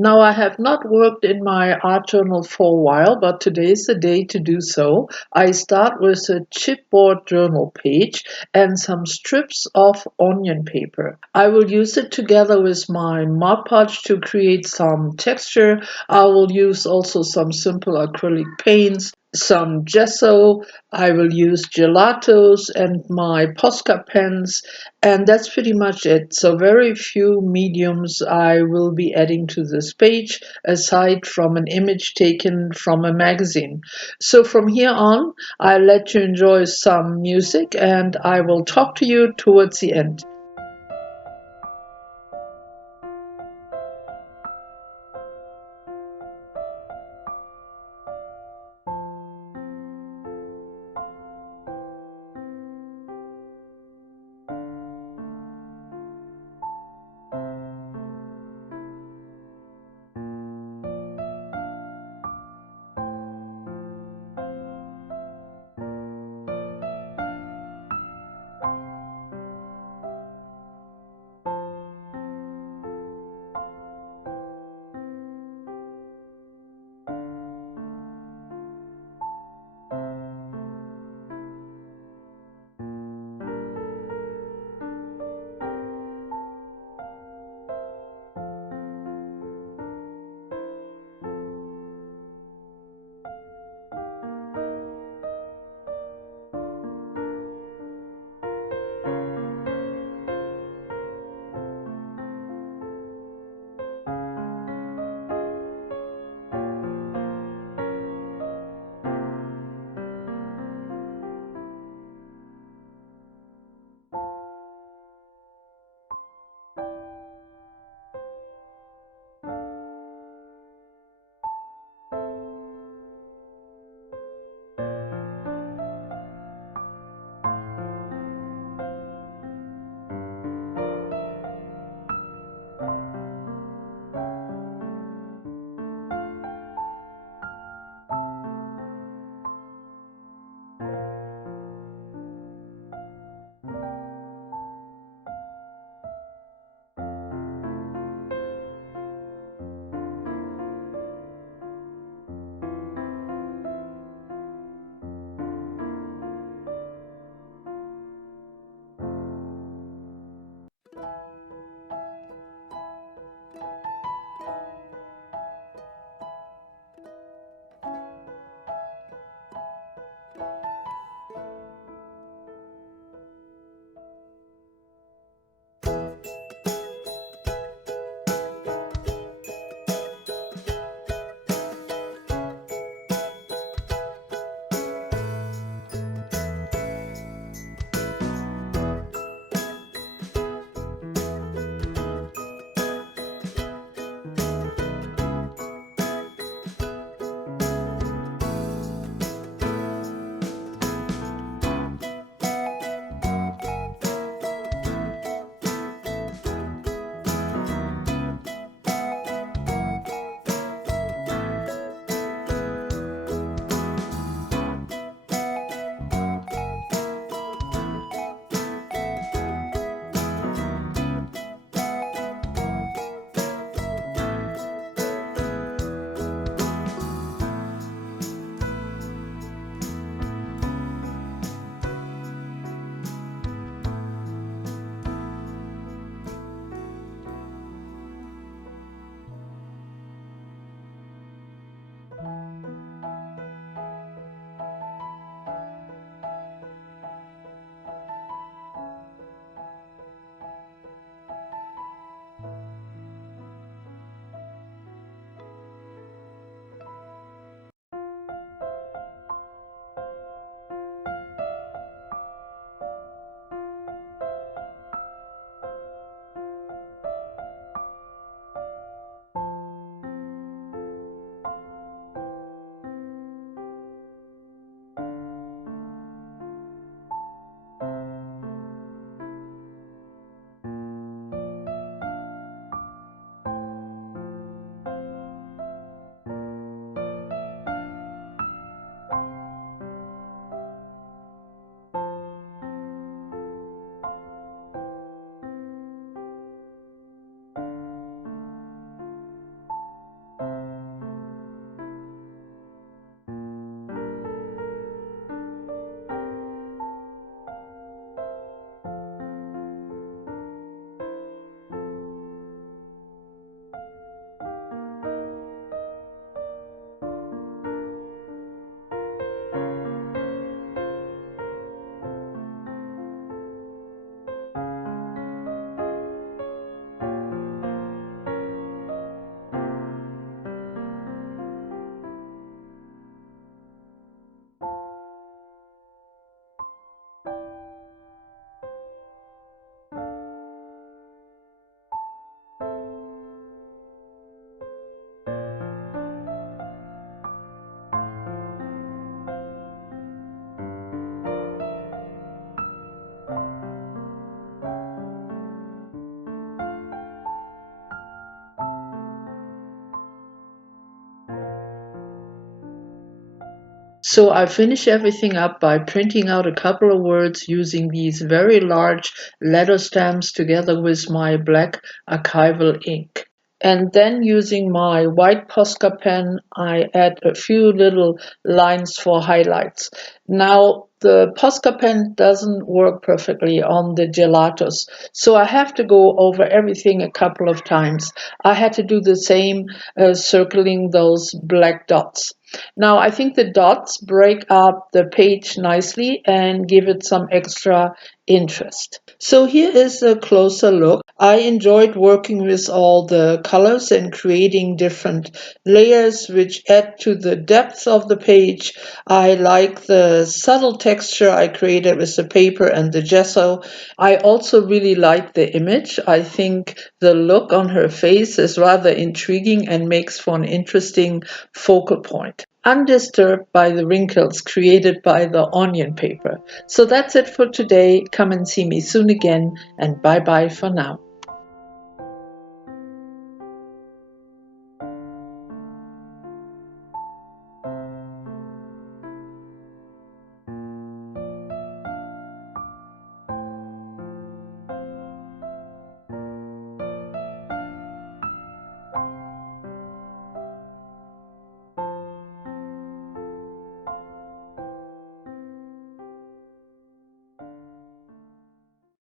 Now, I have not worked in my art journal for a while, but today is the day to do so. I start with a chipboard journal page and some strips of onion paper. I will use it together with my Mod Podge to create some texture. I will use also some simple acrylic paints, some gesso. I will use gelatos and my Posca pens, and that's pretty much it. So very few mediums I will be adding to this page aside from an image taken from a magazine. So from here on, I'll let you enjoy some music and I will talk to you towards the end. So I finish everything up by printing out a couple of words using these very large letter stamps together with my black archival ink. And then using my white Posca pen, I add a few little lines for highlights. Now, the Posca pen doesn't work perfectly on the gelatos, so I have to go over everything a couple of times. I had to do the same, circling those black dots. Now, I think the dots break up the page nicely and give it some extra interest. So here is a closer look. I enjoyed working with all the colors and creating different layers which add to the depth of the page. I like the subtle texture I created with the paper and the gesso. I also really like the image. I think the look on her face is rather intriguing and makes for an interesting focal point, undisturbed by the wrinkles created by the onion paper. So that's it for today. Come and see me soon again, and bye bye for now.